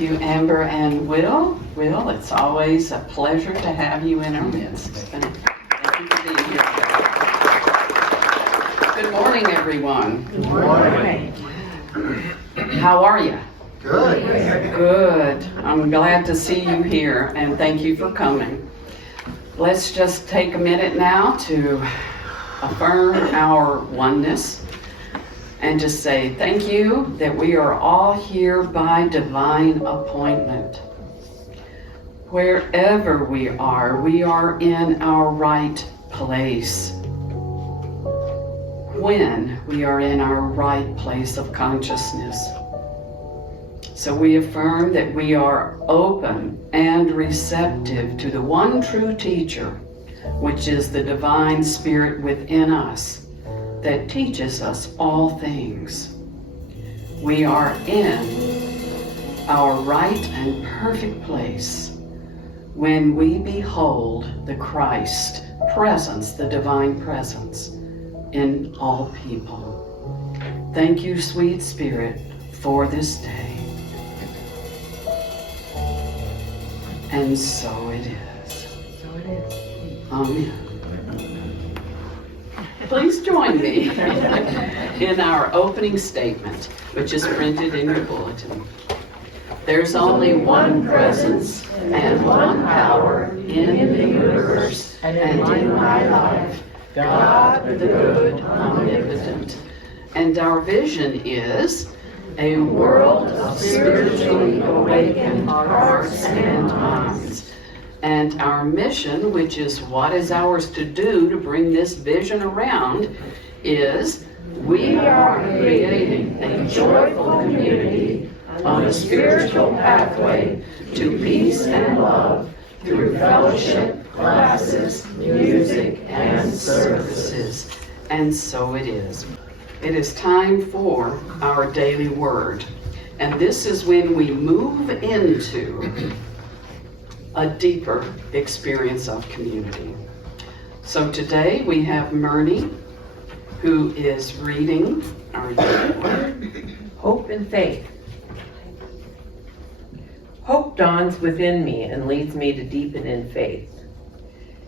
Thank you, Amber and Will. Will, it's always a pleasure to have you in our midst. Thank you for being here today. Good morning, everyone. Good morning. How are you? Good. Good. I'm glad to see you here, and thank you for coming. Let's just take a minute now to affirm our oneness and just say thank you that we are all here by divine appointment. Wherever we are in our right place. When we are in our right place of consciousness. So we affirm that we are open and receptive to the one true teacher, which is the divine spirit within us that teaches us all things. We are in our right and perfect place when we behold the Christ presence, the divine presence in all people. Thank you, sweet Spirit, for this day. And so it is. Amen. Please join me in our opening statement, which is printed in your bulletin. There's only one presence and one power in the universe and in my life, God the good, omnipotent. And our vision is a world of spiritually awakened hearts and minds. And our mission, which is what is ours to do to bring this vision around, is we are creating a joyful community on a spiritual pathway to peace and love through fellowship, classes, music, and services. And so it is. It is time for our daily word. And this is when we move into a deeper experience of community. So today we have Myrnie, who is reading our daily word. Hope and faith. Hope dawns within me and leads me to deepen in faith.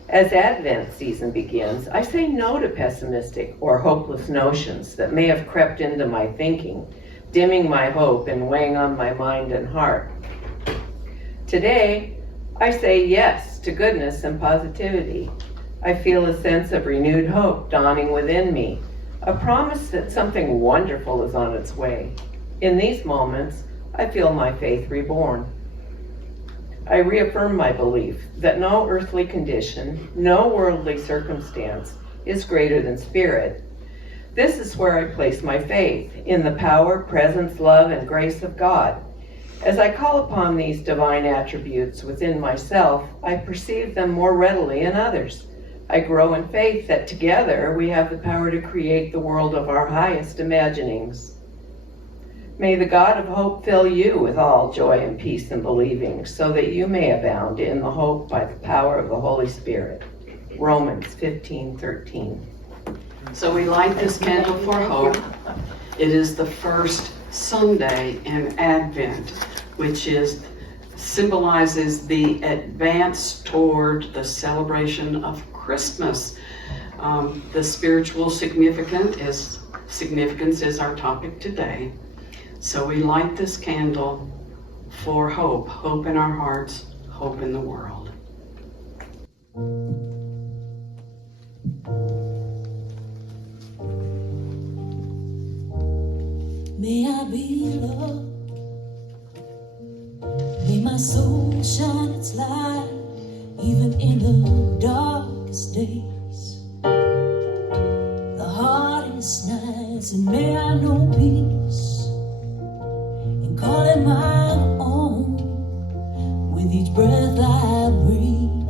As Advent season begins, I say no to pessimistic or hopeless notions that may have crept into my thinking, dimming my hope and weighing on my mind and heart. Today, I say yes to goodness and positivity. I feel a sense of renewed hope dawning within me, a promise that something wonderful is on its way. In these moments, I feel my faith reborn. I reaffirm my belief that no earthly condition, no worldly circumstance is greater than spirit. This is where I place my faith, in the power, presence, love, and grace of God. As I call upon these divine attributes within myself, I perceive them more readily in others. I grow in faith that together we have the power to create the world of our highest imaginings. May the God of hope fill you with all joy and peace in believing, so that you may abound in the hope by the power of the Holy Spirit. Romans 15:13. So we light this candle for hope. It is the first Sunday in Advent, which symbolizes the advance toward the celebration of Christmas. The spiritual significance is our topic today. So we light this candle for hope, hope in our hearts, hope in the world. May I be loved, may my soul shine its light, even in the darkest days, the hardest nights, and may I know peace, and call it my own, with each breath I breathe,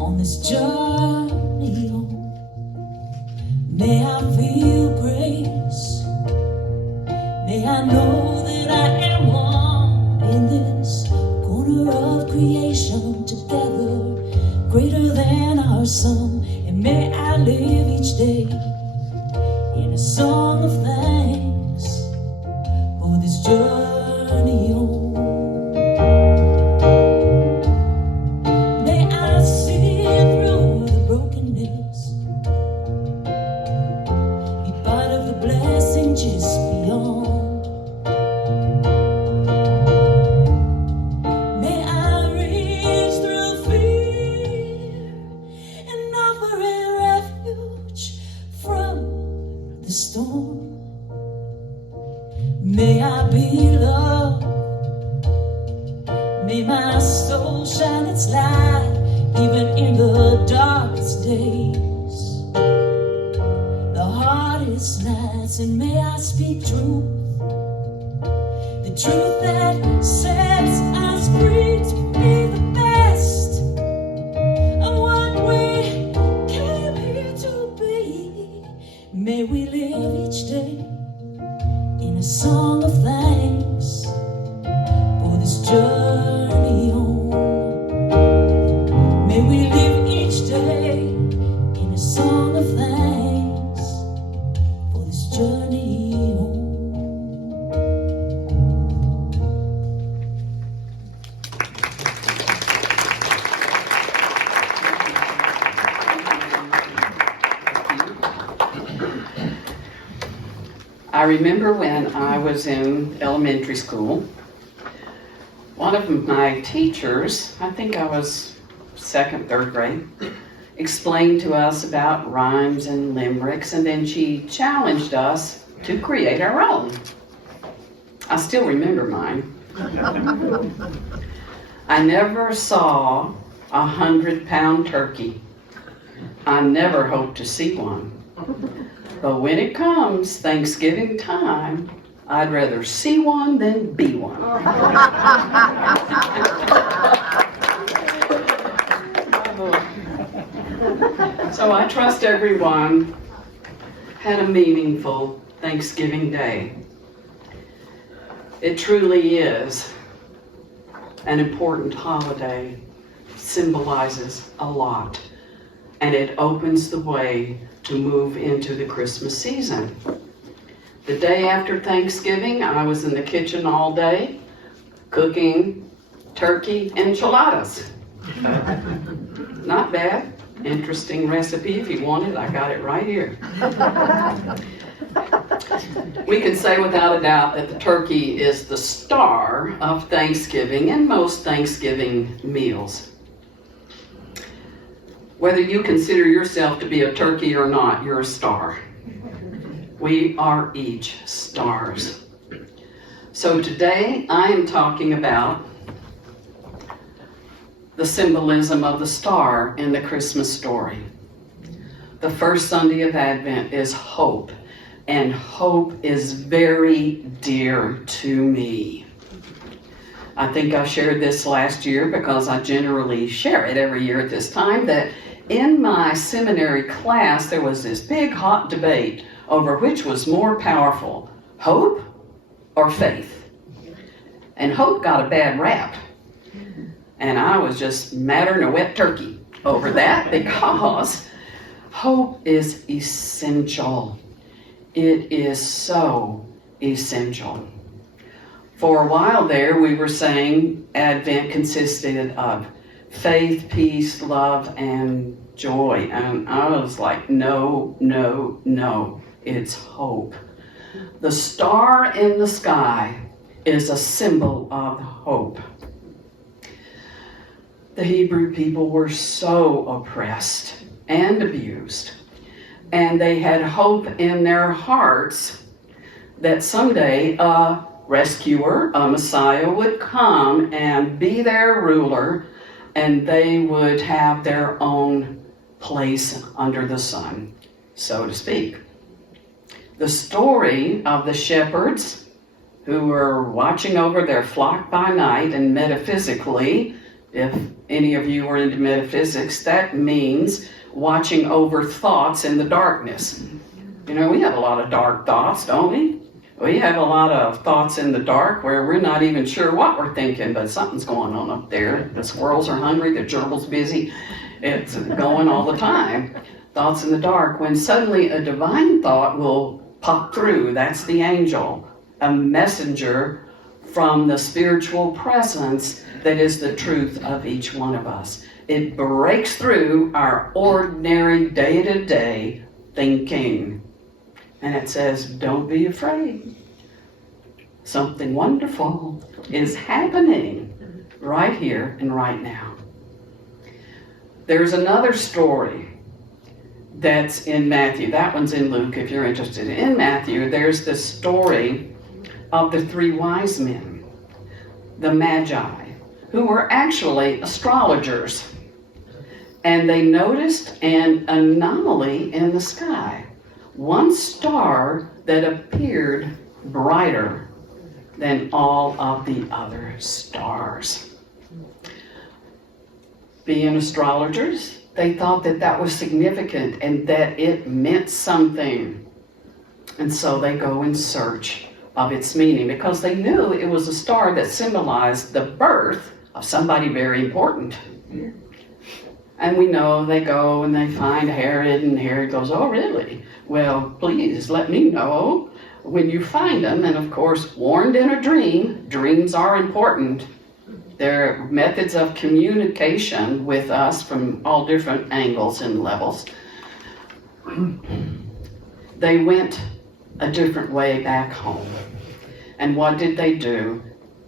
on this journey home. May I feel grace, may I know that I am one in this corner of creation together, greater than our sum. And may I live each day in a song of thanks for this journey home. light, even in the darkest days. The hardest nights, and may I speak truth, the truth that sets us free to be the best of what we came here to be. May we live each day in a song of thanks for this journey home. May we live each day in a song of thanks for this journey home. I remember when I was in elementary school, one of my teachers, I think I was second, third grade, explained to us about rhymes and limericks, and then she challenged us to create our own. I still remember mine. I never saw 100-pound turkey. I never hope to see one. But when it comes Thanksgiving time, I'd rather see one than be one. So I trust everyone had a meaningful Thanksgiving Day. It truly is an important holiday, symbolizes a lot, and it opens the way to move into the Christmas season. The day after Thanksgiving, I was in the kitchen all day cooking turkey enchiladas. Not bad. Interesting recipe. If you want it, I got it right here. We can say without a doubt that the turkey is the star of Thanksgiving and most Thanksgiving meals. Whether you consider yourself to be a turkey or not, you're a star. We are each stars. So today I am talking about the symbolism of the star in the Christmas story. The first Sunday of Advent is hope, and hope is very dear to me. I think I shared this last year because I generally share it every year at this time, that in my seminary class there was this big hot debate over which was more powerful, hope or faith. And hope got a bad rap. And I was just madder than a wet turkey over that because hope is essential. It is so essential. For a while there, we were saying Advent consisted of faith, peace, love, and joy. And I was like, no, no, no. It's hope. The star in the sky is a symbol of hope. The Hebrew people were so oppressed and abused, and they had hope in their hearts that someday a rescuer, a Messiah, would come and be their ruler, and they would have their own place under the sun, so to speak. The story of the shepherds who were watching over their flock by night, and metaphysically, if any of you are into metaphysics, that means watching over thoughts in the darkness. You know, we have a lot of dark thoughts, don't we? We have a lot of thoughts in the dark where we're not even sure what we're thinking, but something's going on up there. The squirrels are hungry, the gerbil's busy. It's going all the time. Thoughts in the dark, when suddenly a divine thought will pop through. That's the angel, a messenger from the spiritual presence that is the truth of each one of us. It breaks through our ordinary day-to-day thinking. And it says, don't be afraid. Something wonderful is happening right here and right now. There's another story that's in Matthew. That one's in Luke if you're interested. In Matthew, there's the story of the three wise men, the Magi, who were actually astrologers. And they noticed an anomaly in the sky. One star that appeared brighter than all of the other stars. Being astrologers, they thought that that was significant and that it meant something. And so they go in search of its meaning because they knew it was a star that symbolized the birth of somebody very important. And we know they go and they find Herod, and Herod goes, "Oh, really? Well, please let me know when you find them." And of course, warned in a dream, dreams are important. They're methods of communication with us from all different angles and levels. They went a different way back home. And what did they do?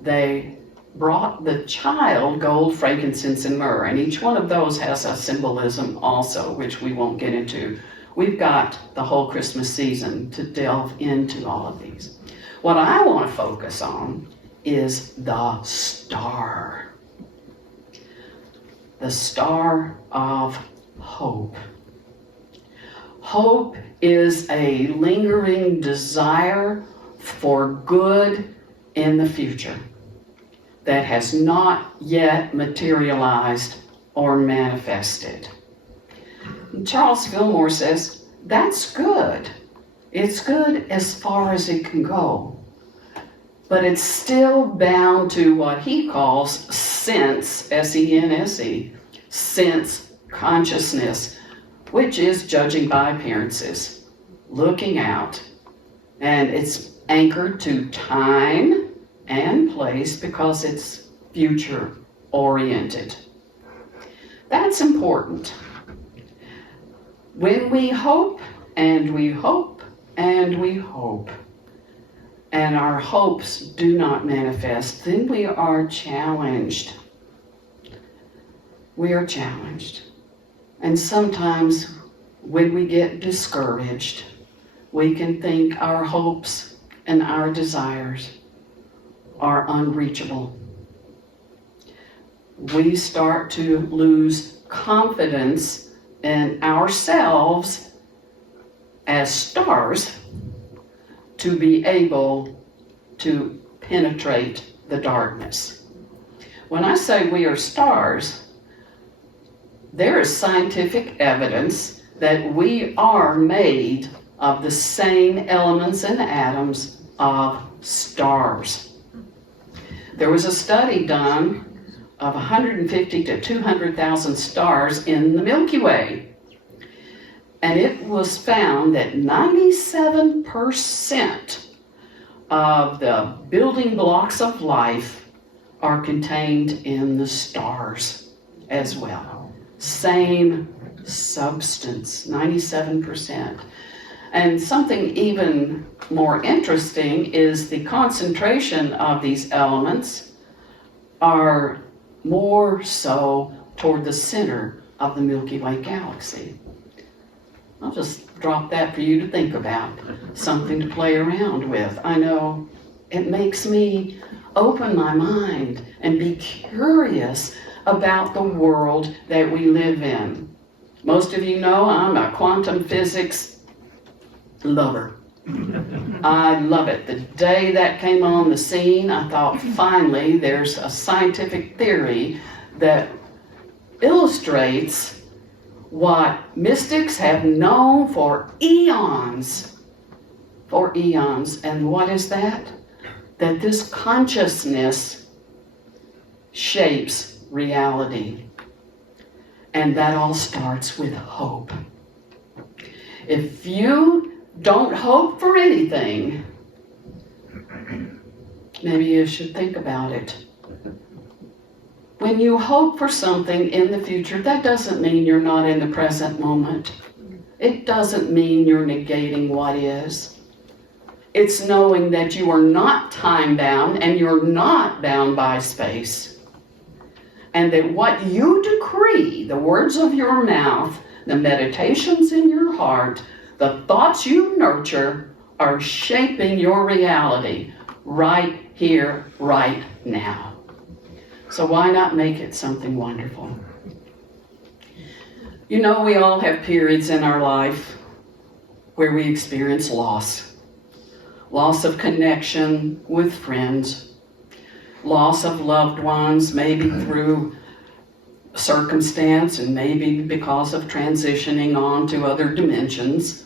They brought the child gold, frankincense, and myrrh. And each one of those has a symbolism also, which we won't get into. We've got the whole Christmas season to delve into all of these. What I want to focus on is the star. The star of hope. Hope is a lingering desire for good in the future that has not yet materialized or manifested. And Charles Fillmore says, that's good. It's good as far as it can go. But it's still bound to what he calls sense, S-E-N-S-E, sense consciousness, which is judging by appearances, looking out. And it's anchored to time and place because it's future oriented. That's important. When we hope and we hope and we hope, and our hopes do not manifest, then we are challenged. We are challenged. And sometimes when we get discouraged, we can think our hopes and our desires are unreachable. We start to lose confidence in ourselves as stars to be able to penetrate the darkness. When I say we are stars, there is scientific evidence that we are made of the same elements and atoms of stars. There was a study done of 150 to 200,000 stars in the Milky Way. And it was found that 97% of the building blocks of life are contained in the stars as well. Same substance, 97%. And something even more interesting is the concentration of these elements are more so toward the center of the Milky Way galaxy. I'll just drop that for you to think about, something to play around with. I know it makes me open my mind and be curious about the world that we live in. Most of you know I'm a quantum physics lover. I love it. The day that came on the scene, I thought, finally, there's a scientific theory that illustrates what mystics have known for eons. And what is that? That this consciousness shapes reality. And that all starts with hope. If you don't hope for anything, maybe you should think about it. When you hope for something in the future, that doesn't mean you're not in the present moment. It doesn't mean you're negating what is. It's knowing that you are not time-bound and you're not bound by space. And that what you decree, the words of your mouth, the meditations in your heart, the thoughts you nurture are shaping your reality right here, right now. So why not make it something wonderful? You know, we all have periods in our life where we experience loss. Loss of connection with friends, loss of loved ones, maybe through circumstance and maybe because of transitioning on to other dimensions.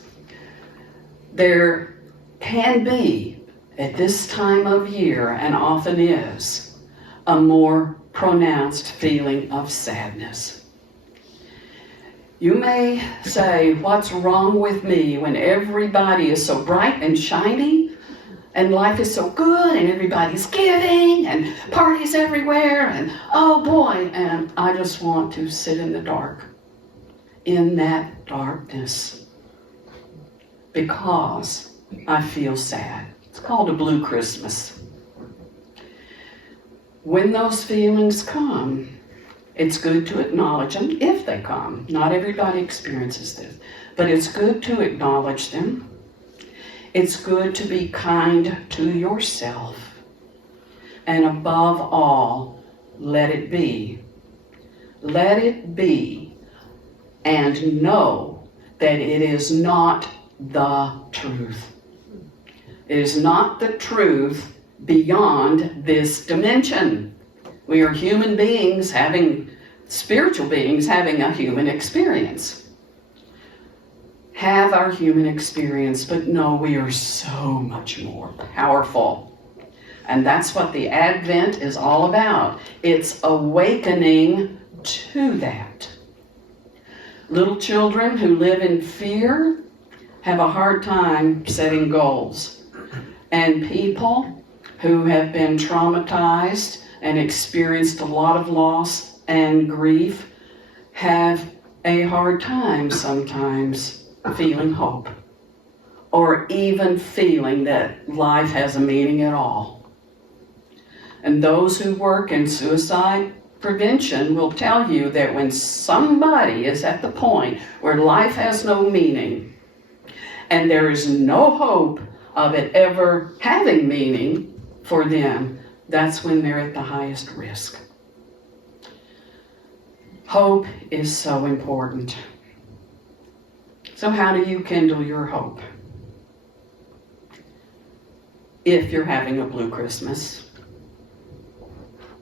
There can be, at this time of year, and often is, a more pronounced feeling of sadness. You may say, what's wrong with me when everybody is so bright and shiny and life is so good and everybody's giving and parties everywhere and oh boy, and I just want to sit in the dark, in that darkness, because I feel sad. It's called a blue Christmas. When those feelings come, it's good to acknowledge them if they come. Not everybody experiences this, but it's good to acknowledge them. It's good to be kind to yourself. And above all, let it be. Let it be, and know that it is not the truth. It is not the truth beyond this dimension. We are human beings spiritual beings having a human experience. Have our human experience, but know we are so much more powerful. And that's what the Advent is all about. It's awakening to that. Little children who live in fear have a hard time setting goals. And people who have been traumatized and experienced a lot of loss and grief have a hard time sometimes feeling hope, or even feeling that life has a meaning at all. And those who work in suicide prevention will tell you that when somebody is at the point where life has no meaning and there is no hope of it ever having meaning for them, that's when they're at the highest risk. Hope is so important. So how do you kindle your hope? If you're having a blue Christmas,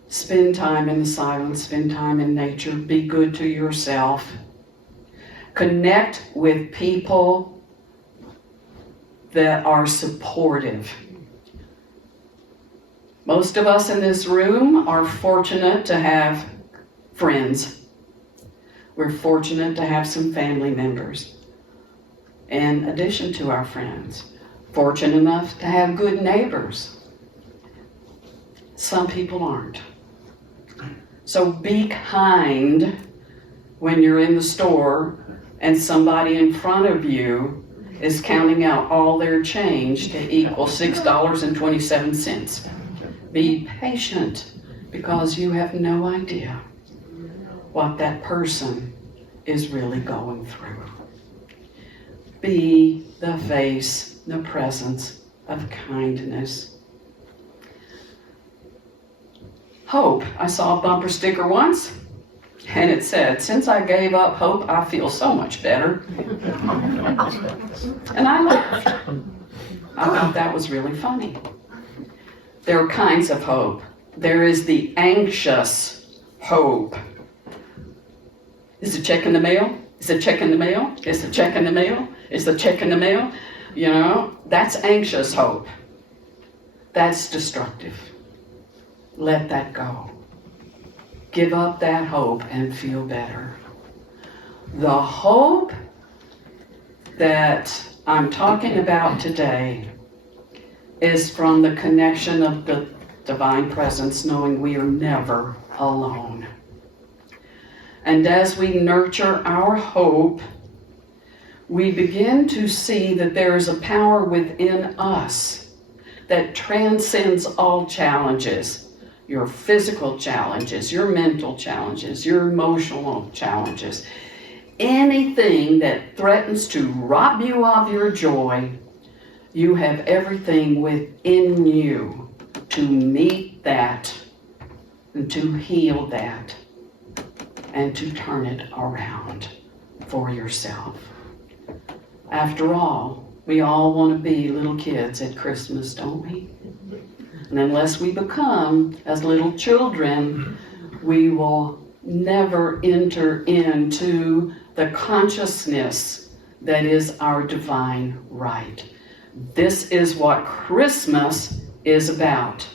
spend time in the silence, spend time in nature, be good to yourself. Connect with people that are supportive. Most of us in this room are fortunate to have friends. We're fortunate to have some family members. In addition to our friends, fortunate enough to have good neighbors. Some people aren't. So be kind when you're in the store and somebody in front of you is counting out all their change to equal $6.27. Be patient, because you have no idea what that person is really going through. Be the face, the presence of kindness. Hope. I saw a bumper sticker once, and it said, "Since I gave up hope, I feel so much better." And I laughed. I thought that was really funny. There are kinds of hope. There is the anxious hope. Is the check in the mail? Is the check in the mail? Is the check in the mail? Is the check in the mail? You know, that's anxious hope. That's destructive. Let that go. Give up that hope and feel better. The hope that I'm talking about today is from the connection of the divine presence, knowing we are never alone. And as we nurture our hope, we begin to see that there is a power within us that transcends all challenges. Your physical challenges, your mental challenges, your emotional challenges. Anything that threatens to rob you of your joy, you have everything within you to meet that and to heal that and to turn it around for yourself. After all, we all want to be little kids at Christmas, don't we? And unless we become as little children, we will never enter into the consciousness that is our divine right. This is what Christmas is about.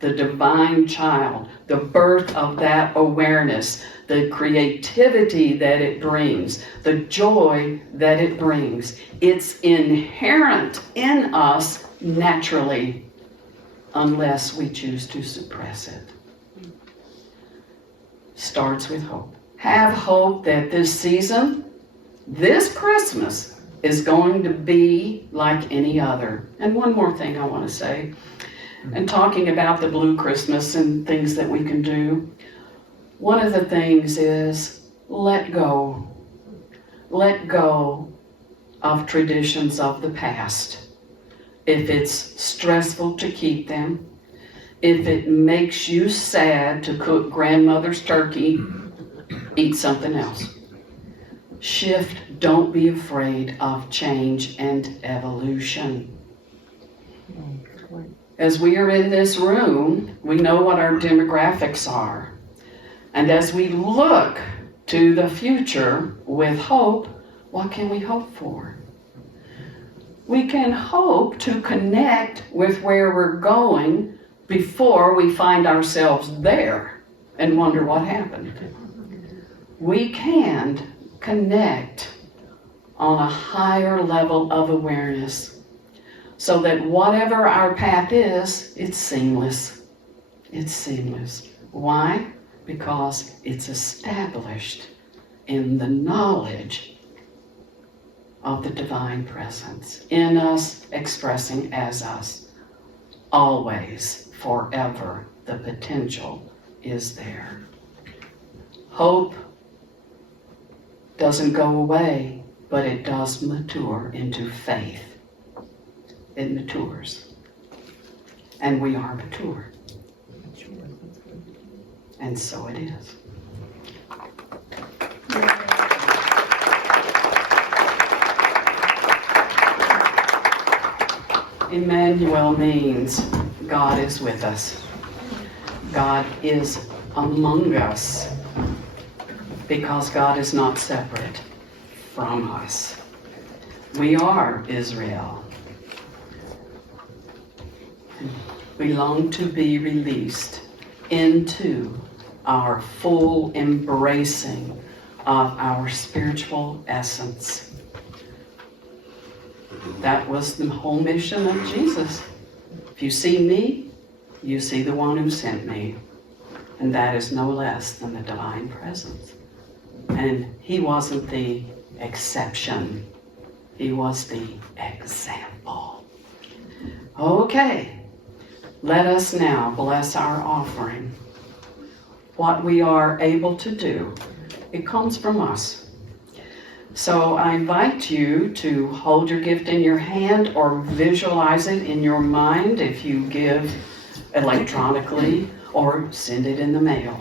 The divine child, the birth of that awareness, the creativity that it brings, the joy that it brings. It's inherent in us naturally, unless we choose to suppress it. Starts with hope. Have hope that this season, this Christmas, is going to be like any other. And one more thing I want to say, and talking about the blue Christmas and things that we can do, one of the things is let go. Let go of traditions of the past. If it's stressful to keep them, if it makes you sad to cook grandmother's turkey, eat something else. Shift, don't be afraid of change and evolution. As we are in this room, we know what our demographics are. And as we look to the future with hope, what can we hope for? We can hope to connect with where we're going before we find ourselves there and wonder what happened. We can connect on a higher level of awareness so that whatever our path is, it's seamless. It's seamless. Why? Because it's established in the knowledge of the divine presence in us, expressing as us. Always, forever, the potential is there. Hope doesn't go away, but it does mature into faith. It matures. And we are mature. And so it is. Emmanuel means God is with us. God is among us, because God is not separate from us. We are Israel. We long to be released into our full embracing of our spiritual essence. That was the whole mission of Jesus. If you see me, you see the one who sent me. And that is no less than the divine presence. And he wasn't the exception. He was the example. Okay, let us now bless our offering. What we are able to do, it comes from us. So I invite you to hold your gift in your hand or visualize it in your mind if you give electronically or send it in the mail.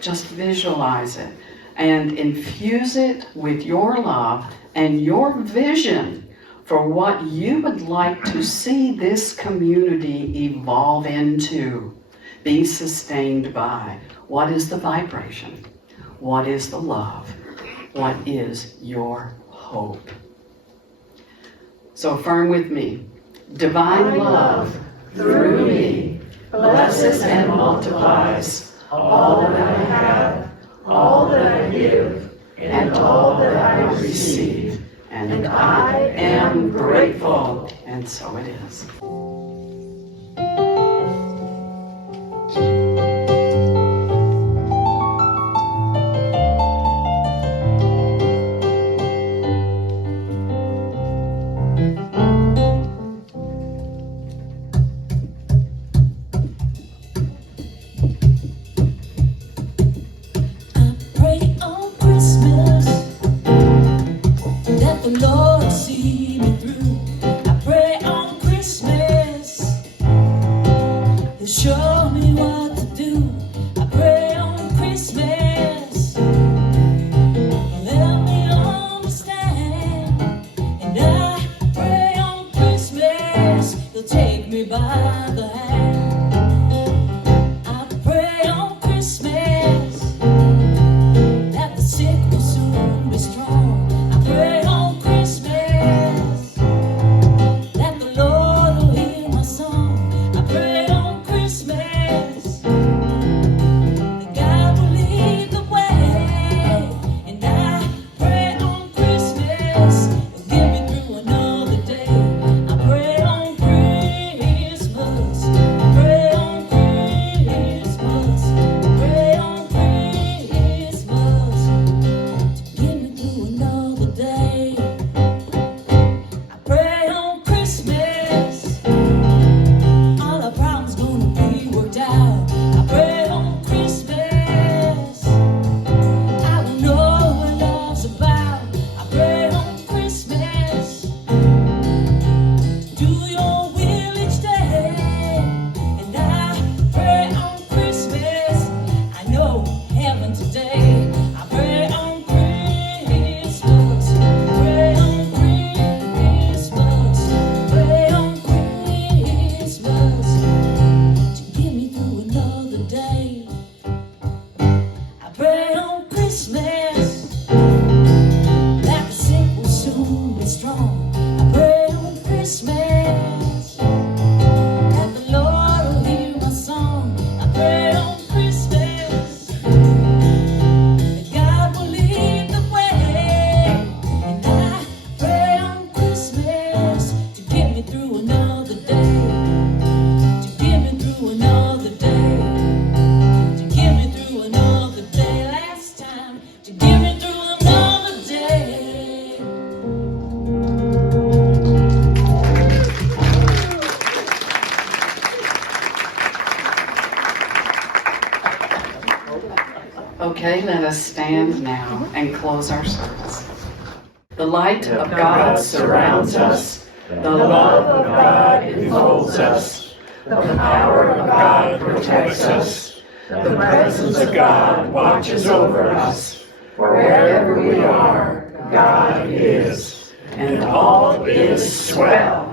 Just visualize it and infuse it with your love and your vision for what you would like to see this community evolve into, be sustained by. What is the vibration? What is the love? What is your hope? So affirm with me. Divine love through me blesses and multiplies all that I have, all that I give, and all that I receive. And I am grateful. And so it is. Pray on Christmas that the Lord see me through. I pray on Christmas and close our service. The light of God surrounds us. The love of God enfolds us. The power of God protects us. The presence of God watches over us. Wherever we are, God is. And all is swell.